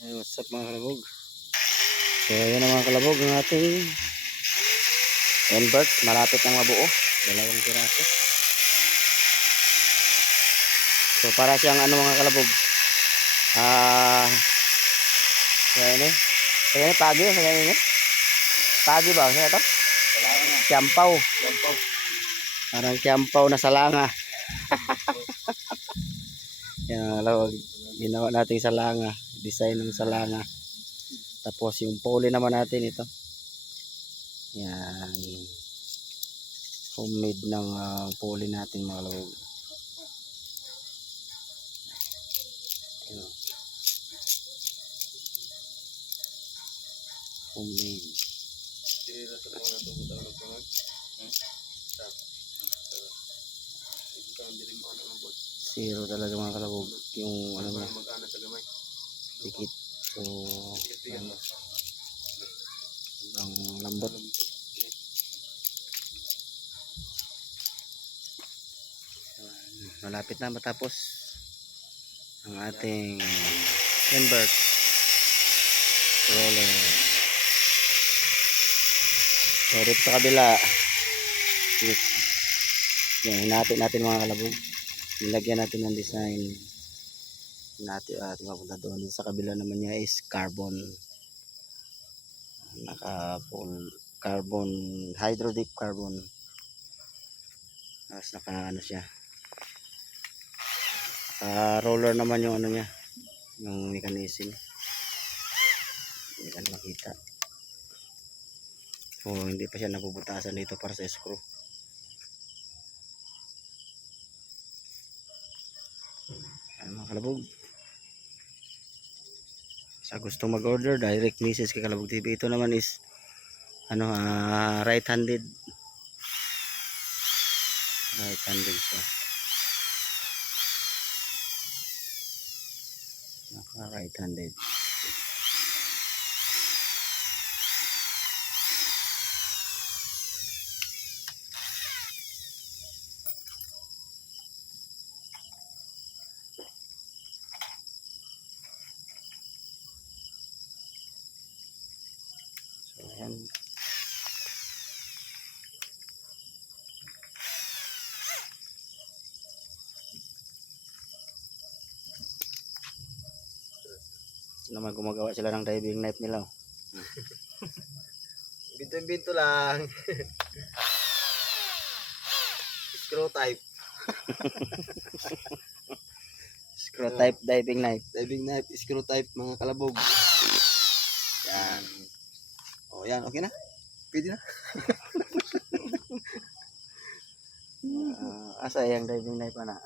Ay, what's up mga kalabog? So ayan ang mga kalabog ng ating invert. Malapit nang mabuo. 2 piraso. So para siyang ano mga kalabog. Ayan eh. Ayan eh, pagi. Ayan eh. Pagi ba? Ayan ito? Kiampaw. Parang kiampaw na salanga. Yan mga kalabog. Ginawa natin salanga. Design ng salanga. Tapos yung pole naman natin ito. Yan. Homemade ng pole natin mga kalabog. Homemade. Zero talaga mga kalabog. Yung ano na. Dikit. So ang lambot. Malapit na matapos ang ating invert roller. So dito sa kabila, yan, hinati natin mga kalabog. Nilagyan natin ng design natin at mapunta doon. Sa kabila naman niya is carbon, naka full carbon, hydro dip carbon. Tapos naka ano siya, roller naman yung ano niya, yung mechanism. Hindi ka makita. So hindi pa siya nabubutasan dito para sa screw. Ayan mga kalabog. Sa gustong mag-order, direct message kay Kalabog TV. Ito naman is ano, right-handed. Right-handed siya. Naka right-handed. So ayan. Naman gumagawa sila ng diving knife nila. Binto-binto lang. Screw type. Screw type diving knife. Diving knife, screw type mga kalabog. Yan. O yan, okay na? Pwede na? Asa yung diving knife na?